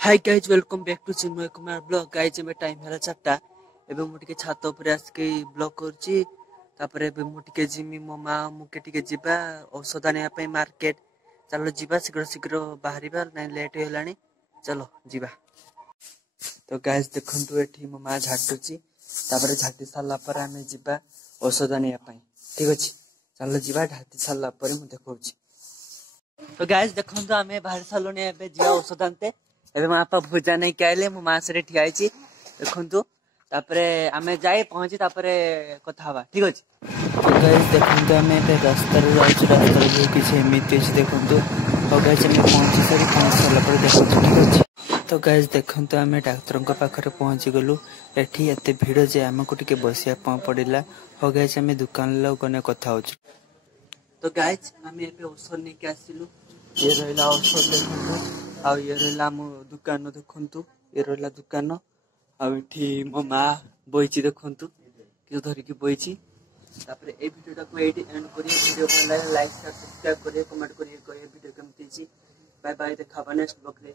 Hi guys welcome back to Chinmay Kumar blog guys एबे time है 4टा एबे मु टिके छात ऊपर आके ब्लॉग करची तापर एबे मु टिके जिमी मो मां मुके टिके जिबा औषध आनिया पे मार्केट चलो जिबा शीघ्र शीघ्र बाहरिबा नै लेट हेलानी चलो जिबा। तो गाइज देखंतु एठी मो मां झाटुची तापर झाटी साला पर हमें जिबा औषध आनिया पे ठीक अछि चलो जिबा झाटी साला पर मु देखौची। तो गाइज देखंतु हमें बाहर सालोनी एबे जिया औषध आनते एबे मापा भुजा नहीं कहले मु मां सरे ठिया आइची देखंतु तापरे आमे जाई पहुंची तापरे कथा हवा ठीक अछि। तो गाइस देखंतु आमे पे रास्ता रे जाउछ रास्ता रे किछ एमिति अछि देखंतु और गाइस आमे पहुंची साला पर देखंतु ठीक अछि। तो गाइस देखंतु आमे डॉक्टर को पाखरे पहुंची गलु एठी एते भीड़ जे हमको टिके बसिया पड़िला और गाइस आमे दुकान लो कोने कथा होछ। तो गाइस आमे एबे औषध ने के आसिलु ये रहला औषध देखंतु आ ये रहला मो दुकान देखंतु ये रहला दुकान आ एठी मो मां बइची देखंतु कि धरि कि बइची तापर ए वीडियो को एडी एंड करिए वीडियो को लाइक शेयर सब्सक्राइब करिए कमेंट करिए वीडियो केमती छी बाय बाय देखा नेक्स्ट ब्लॉग रे।